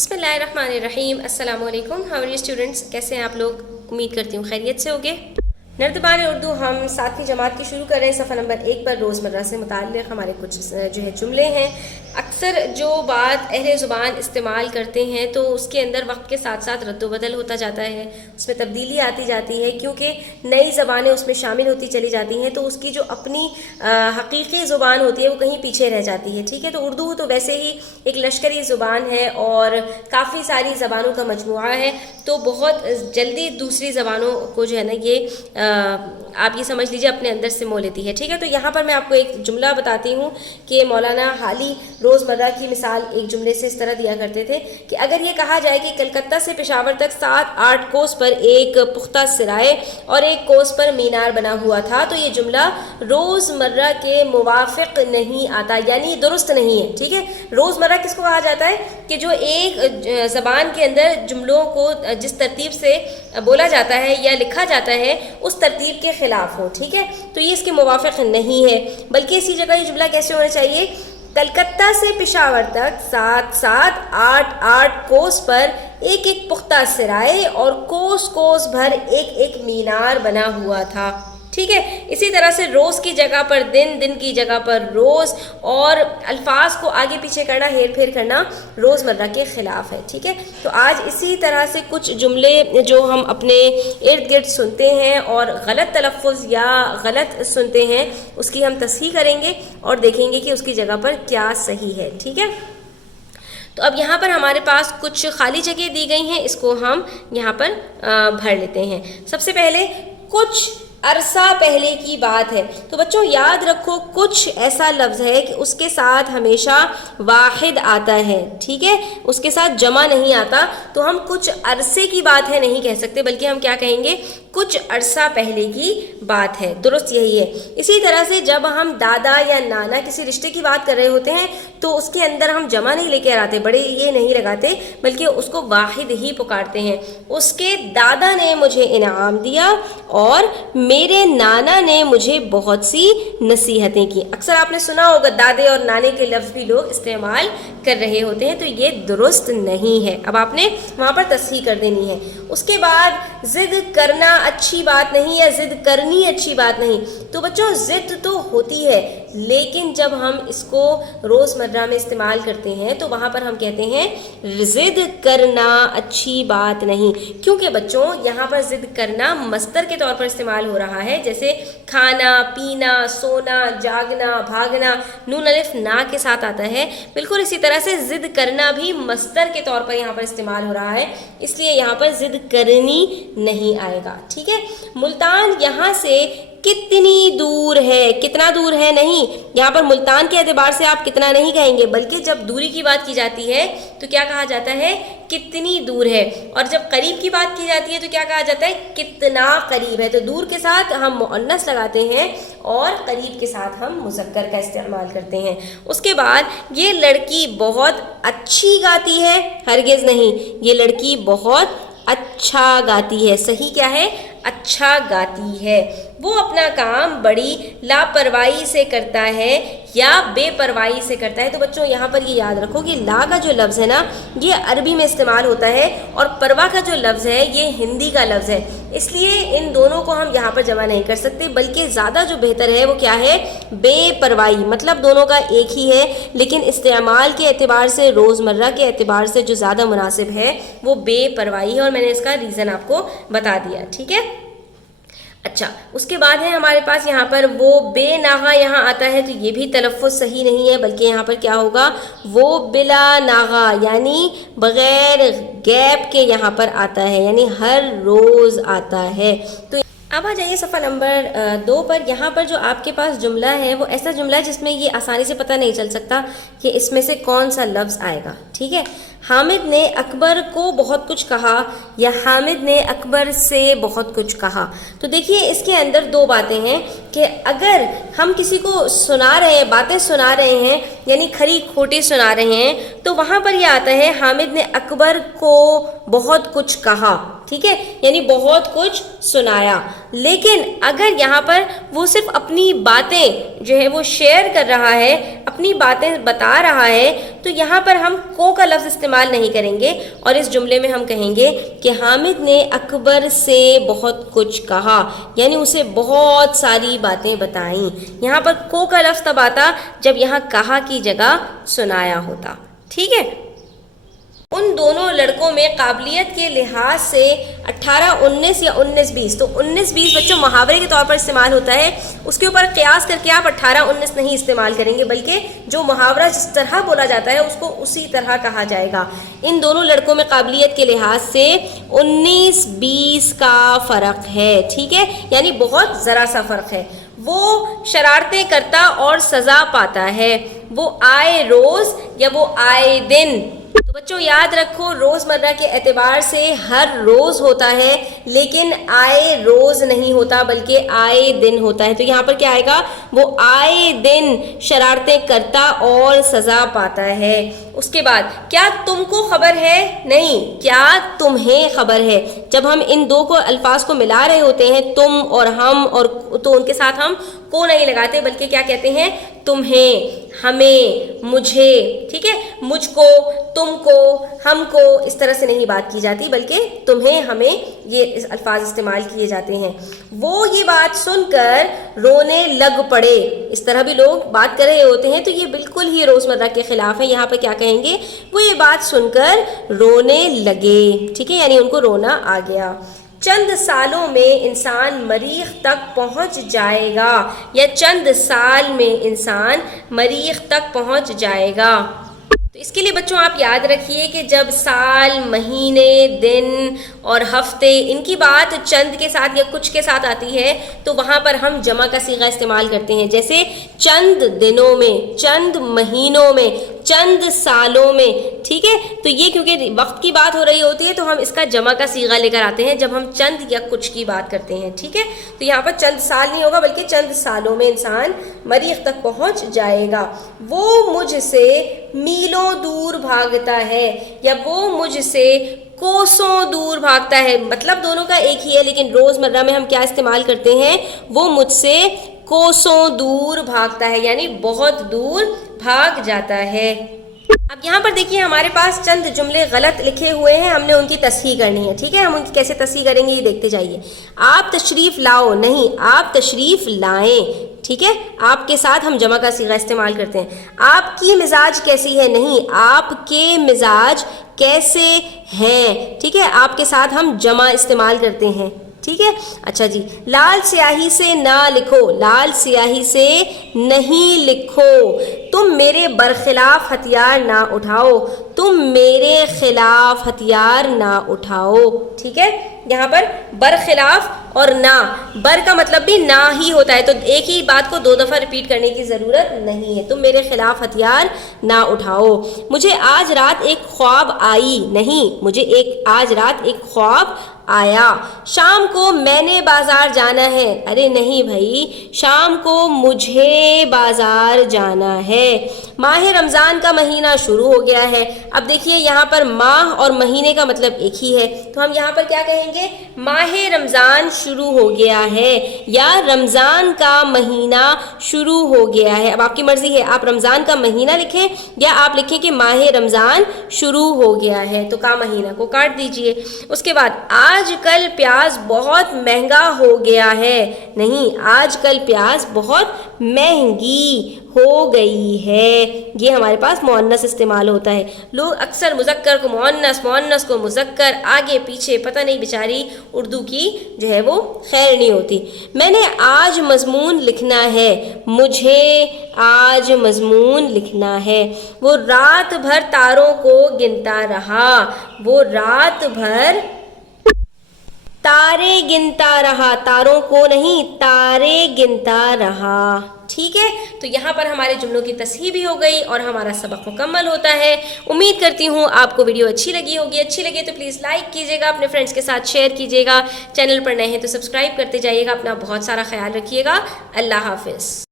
बिस्मिल्लाहिर्रहमानिर्रहीम। अस्सलाम वालेकुम। How are you students? कैसे हैं आप लोग? उम्मीद करती हूँ खैरियत से होंगे। नर्दबान उर्दू हम 7वीं जमात की शुरू कर रहे हैं। सफ़ा नंबर 1 पर रोज़मर्रा से मुताल्लिक़ हमारे कुछ जो है जुमले हैं। अक्सर जो बात अहले ज़ुबान इस्तेमाल करते हैं तो उसके अंदर वक्त के साथ साथ रद्दोबदल होता जाता है, उसमें तब्दीली आती जाती है, क्योंकि नई ज़बानें उसमें शामिल होती चली जाती हैं तो उसकी जो अपनी हकीकी ज़ुबान होती है वो कहीं पीछे रह जाती है। ठीक है, तो उर्दू तो वैसे ही एक लश्करी ज़ुबान है और काफ़ी सारी ज़बानों का मजमुआ है, तो बहुत जल्दी दूसरी ज़बानों को जो है ना ये आप ये समझ लीजिए अपने अंदर से मोह लेती है। ठीक है, तो यहाँ पर मैं आपको एक जुमला बताती हूँ कि मौलाना हाली रोज़मर्रा की मिसाल एक जुमले से इस तरह दिया करते थे कि अगर ये कहा जाए कि कलकत्ता से पेशावर तक 7-8 कोस पर एक पुख्ता सिराए और एक कोस पर मीनार बना हुआ था, तो ये जुमला रोज़मर्रा के मुवाफिक नहीं आता, यानी दुरुस्त नहीं है। ठीक है, रोज़मर्रा किसको कहा जाता है कि जो एक ज़बान के अंदर जुमलों को जिस तरतीब से बोला जाता है या लिखा जाता है उस तरतीब के ख़िलाफ़ हो। ठीक है, तो ये इसके मुवाफिक नहीं है, बल्कि इसी जगह ये जुमला कैसे होना चाहिए, कलकत्ता से पेशावर तक 7-7, 8-8 कोस पर एक एक पुख्ता सिराए और कोस कोस भर एक एक मीनार बना हुआ था। ठीक है, इसी तरह से रोज़ की जगह पर दिन, दिन की जगह पर रोज़, और अल्फाज को आगे पीछे करना, हेर फेर करना रोज़मर्रा के ख़िलाफ़ है। ठीक है, तो आज इसी तरह से कुछ जुमले जो हम अपने इर्द गिर्द सुनते हैं और गलत तलफ़्फ़ुज़ या गलत सुनते हैं उसकी हम तस्हीह करेंगे और देखेंगे कि उसकी जगह पर क्या सही है। ठीक है, तो अब यहाँ पर हमारे पास कुछ खाली जगह दी गई हैं, इसको हम यहाँ पर भर लेते हैं। सबसे पहले कुछ अरसा पहले की बात है, तो बच्चों याद रखो कुछ ऐसा लफ्ज़ है कि उसके साथ हमेशा वाहिद आता है। ठीक है, उसके साथ जमा नहीं आता, तो हम कुछ अरसे की बात है नहीं कह सकते, बल्कि हम क्या कहेंगे, कुछ अरसा पहले की बात है। दुरुस्त यही है। इसी तरह से जब हम दादा या नाना किसी रिश्ते की बात कर रहे होते हैं तो उसके अंदर हम जमा नहीं लेके आते, बड़े ये नहीं लगाते, बल्कि उसको वाहिद ही पुकारते हैं। उसके दादा ने मुझे इनाम दिया और मेरे नाना ने मुझे बहुत सी नसीहतें की। अक्सर आपने सुना होगा दादे और नाने के लफ्ज़ भी लोग इस्तेमाल कर रहे होते हैं, तो ये दुरुस्त नहीं है। अब आपने वहाँ पर तस्हीह कर देनी है। उसके बाद ज़िद करना अच्छी बात नहीं या ज़िद करनी अच्छी बात नहीं, तो बच्चों ज़िद तो होती है, लेकिन जब हम इसको रोज़मर्रा में इस्तेमाल करते हैं तो वहाँ पर हम कहते हैं ज़िद करना अच्छी बात नहीं, क्योंकि बच्चों यहाँ पर ज़िद करना मस्तर के तौर पर इस्तेमाल हो रहा है, जैसे खाना, पीना, सोना, जागना, भागना, नून अलिफ ना के साथ आता है। बिल्कुल इसी तरह से ज़िद करना भी मस्तर के तौर पर यहाँ पर इस्तेमाल हो रहा है, इसलिए यहाँ पर ज़िद करनी नहीं आएगा। ठीक है, मुल्तान यहाँ से कितनी दूर है, कितना दूर है नहीं, यहाँ पर मुल्तान के एतबार से आप कितना नहीं कहेंगे, बल्कि जब दूरी की बात की जाती है तो क्या कहा जाता है, कितनी दूर है, और जब करीब की बात की जाती है तो क्या कहा जाता है, कितना करीब है। तो दूर के साथ हम मुअन्नस लगाते हैं और करीब के साथ हम मुज़क्कर का इस्तेमाल करते हैं। उसके बाद ये लड़की बहुत अच्छी गाती है, हरगिज़ नहीं, ये लड़की बहुत अच्छा गाती है। सही क्या है, अच्छा गाती है। वो अपना काम बड़ी लापरवाही से करता है या बेपरवाही से करता है। तो बच्चों यहाँ पर ये याद रखो कि ला का जो लफ्ज़ है ना ये अरबी में इस्तेमाल होता है और परवा का जो लफ्ज़ है ये हिंदी का लफ्ज़ है, इसलिए इन दोनों को हम यहाँ पर जमा नहीं कर सकते, बल्कि ज़्यादा जो बेहतर है वो क्या है, बेपरवाही। मतलब दोनों का एक ही है, लेकिन इस्तेमाल के एतबार से, रोज़मर्रा के एतबार से जो ज़्यादा मुनासिब है वो बेपरवाही है, और मैंने इसका रीज़न आपको बता दिया। ठीक है, अच्छा, उसके बाद है हमारे पास यहाँ पर वो बेनागा यहाँ आता है, तो ये भी तलफ़्फ़ुज़ सही नहीं है, बल्कि यहाँ पर क्या होगा, वो बिला नागा, यानी बग़ैर गैप के यहाँ पर आता है, यानी हर रोज़ आता है। तो अब आ जाइए सफ़ा नंबर 2 पर। यहाँ पर जो आपके पास जुमला है वो ऐसा जुमला है जिसमें ये आसानी से पता नहीं चल सकता कि इसमें से कौन सा लफ्ज़ आएगा। ठीक है, हामिद ने अकबर को बहुत कुछ कहा या हामिद ने अकबर से बहुत कुछ कहा। तो देखिए इसके अंदर दो बातें हैं कि अगर हम किसी को सुना रहे हैं, बातें सुना रहे हैं, यानी खरी खोटी सुना रहे हैं, तो वहाँ पर यह आता है हामिद ने अकबर को बहुत कुछ कहा। ठीक है, यानी बहुत कुछ सुनाया। لیکن اگر یہاں پر وہ صرف اپنی باتیں جو ہے وہ شیئر کر رہا ہے، اپنی باتیں بتا رہا ہے، تو یہاں پر ہم کو کا لفظ استعمال نہیں کریں گے اور اس جملے میں ہم کہیں گے کہ حامد نے اکبر سے بہت کچھ کہا، یعنی اسے بہت ساری باتیں بتائیں۔ یہاں پر کو کا لفظ تب آتا جب یہاں کہا کی جگہ سنایا ہوتا، ٹھیک ہے۔ ان دونوں لڑکوں میں قابلیت کے لحاظ سے 18-19 یا 19-20، تو 19-20 بچوں محاورے کے طور پر استعمال ہوتا ہے، اس کے اوپر قیاس کر کے آپ 18-19 نہیں استعمال کریں گے، بلکہ جو محاورہ جس طرح بولا جاتا ہے اس کو اسی طرح کہا جائے گا۔ ان دونوں لڑکوں میں قابلیت کے لحاظ سے 19-20 کا فرق ہے، ٹھیک ہے، یعنی بہت ذرا سا فرق ہے۔ وہ شرارتیں کرتا اور سزا پاتا ہے، وہ آئے روز یا وہ آئے دن۔ تو بچوں یاد رکھو، روزمرہ کے اعتبار سے ہر روز ہوتا ہے، لیکن آئے روز نہیں ہوتا بلکہ آئے دن ہوتا ہے۔ تو یہاں پر کیا آئے گا؟ وہ آئے دن شرارتیں کرتا اور سزا پاتا ہے۔ اس کے بعد کیا تم کو خبر ہے؟ نہیں، کیا تمہیں خبر ہے؟ جب ہم ان دو کو الفاظ کو ملا رہے ہوتے ہیں، تم اور ہم، اور تو ان کے ساتھ ہم کو نہیں لگاتے بلکہ کیا کہتے ہیں؟ تمہیں، ہمیں، مجھے، ٹھیک ہے، مجھ کو، تم کو، ہم کو، اس طرح سے نہیں بات کی جاتی بلکہ تمہیں، ہمیں، یہ الفاظ استعمال کیے جاتے ہیں۔ وہ یہ بات سن کر رونے لگ پڑے۔ اس طرح بھی لوگ بات کر رہے ہوتے ہیں تو یہ بالکل ہی روزمرہ کے خلاف ہے۔ یہاں پہ کیا کہیں گے؟ وہ یہ بات سن کر رونے لگے، ٹھیک ہے، یعنی ان کو رونا آ گیا۔ چند سالوں میں انسان مریخ تک پہنچ جائے گا، یا چند سال میں انسان مریخ تک پہنچ جائے گا۔ تو اس کے لیے بچوں آپ یاد رکھیے کہ جب سال، مہینے، دن اور ہفتے ان کی بات چند کے ساتھ یا کچھ کے ساتھ آتی ہے تو وہاں پر ہم جمع کا صیغہ استعمال کرتے ہیں، جیسے چند دنوں میں، چند مہینوں میں، چند سالوں میں، ٹھیک ہے۔ تو یہ کیونکہ وقت کی بات ہو رہی ہوتی ہے تو ہم اس کا جمع کا صیغہ لے کر آتے ہیں جب ہم چند یا کچھ کی بات کرتے ہیں، ٹھیک ہے۔ تو یہاں پر چند سال نہیں ہوگا بلکہ چند سالوں میں انسان مریخ تک پہنچ جائے گا۔ وہ مجھ سے میلوں دور بھاگتا ہے، یا وہ مجھ سے کوسوں دور بھاگتا ہے، مطلب دونوں کا ایک ہی ہے لیکن روزمرہ میں ہم کیا استعمال کرتے ہیں؟ وہ مجھ سے کوسوں دور بھاگتا ہے، یعنی بہت دور بھاگ جاتا ہے۔ اب یہاں پر دیکھیے ہمارے پاس چند جملے غلط لکھے ہوئے ہیں، ہم نے ان کی تصحیح کرنی ہے، ٹھیک ہے۔ ہم ان کی کیسے تصحیح کریں گے یہ دیکھتے جائیے۔ آپ تشریف لاؤ، نہیں، آپ تشریف لائیں، ٹھیک ہے۔ آپ کے ساتھ ہم جمع کا صیغہ استعمال کرتے ہیں۔ آپ کی مزاج کیسی ہے؟ نہیں، آپ کے مزاج کیسے ہیں، ٹھیک ہے۔ آپ کے ساتھ ہم جمع استعمال کرتے ہیں، ٹھیک ہے۔ اچھا جی، لال سیاہی سے نہ لکھو، لال سیاہی سے نہیں لکھو۔ تم میرے برخلاف ہتھیار نہ اٹھاؤ، تم میرے خلاف ہتھیار نہ اٹھاؤ، ٹھیک ہے۔ یہاں پر برخلاف اور نہ، بر کا مطلب بھی نہ ہی ہوتا ہے، تو ایک ہی بات کو دو دفعہ ریپیٹ کرنے کی ضرورت نہیں ہے۔ تم میرے خلاف ہتھیار نہ اٹھاؤ۔ مجھے آج رات ایک خواب آئی، نہیں، مجھے آج رات ایک خواب آیا۔ شام کو میں نے بازار جانا ہے، ارے نہیں بھائی، شام کو مجھے بازار جانا ہے۔ ماہ رمضان کا مہینہ شروع ہو گیا ہے۔ اب دیکھیے یہاں پر ماہ اور مہینے کا مطلب ایک ہی ہے، تو ہم یہاں پر کیا کہیں گے؟ ماہ رمضان شروع ہو گیا ہے، یا رمضان کا مہینہ شروع ہو گیا ہے۔ اب آپ کی مرضی ہے، آپ رمضان کا مہینہ لکھیں یا آپ لکھیں کہ ماہ رمضان شروع ہو گیا ہے، تو کا مہینہ کو کاٹ دیجئے۔ اس کے بعد آج کل پیاز بہت مہنگا ہو گیا ہے، نہیں، آج کل پیاز بہت مہنگی ہو گئی ہے۔ یہ ہمارے پاس مؤنث استعمال ہوتا ہے۔ لوگ اکثر مذکر کو مؤنث، مؤنث کو مذکر، آگے پیچھے پتہ نہیں، بیچاری اردو کی جو ہے وہ خیر نہیں ہوتی۔ میں نے آج مضمون لکھنا ہے، مجھے آج مضمون لکھنا ہے۔ وہ رات بھر تاروں کو گنتا رہا، وہ رات بھر تارے گنتا رہا، تاروں کو نہیں، تارے گنتا رہا، ٹھیک ہے۔ تو یہاں پر ہمارے جملوں کی تصحیح بھی ہو گئی اور ہمارا سبق مکمل ہوتا ہے۔ امید کرتی ہوں آپ کو ویڈیو اچھی لگی ہوگی، اچھی لگے تو پلیز لائک کیجیے گا، اپنے فرینڈس کے ساتھ شیئر کیجیے گا، چینل پر نئے ہیں تو سبسکرائب کرتے جائیے گا۔ اپنا بہت سارا خیال رکھیے گا۔ اللہ حافظ۔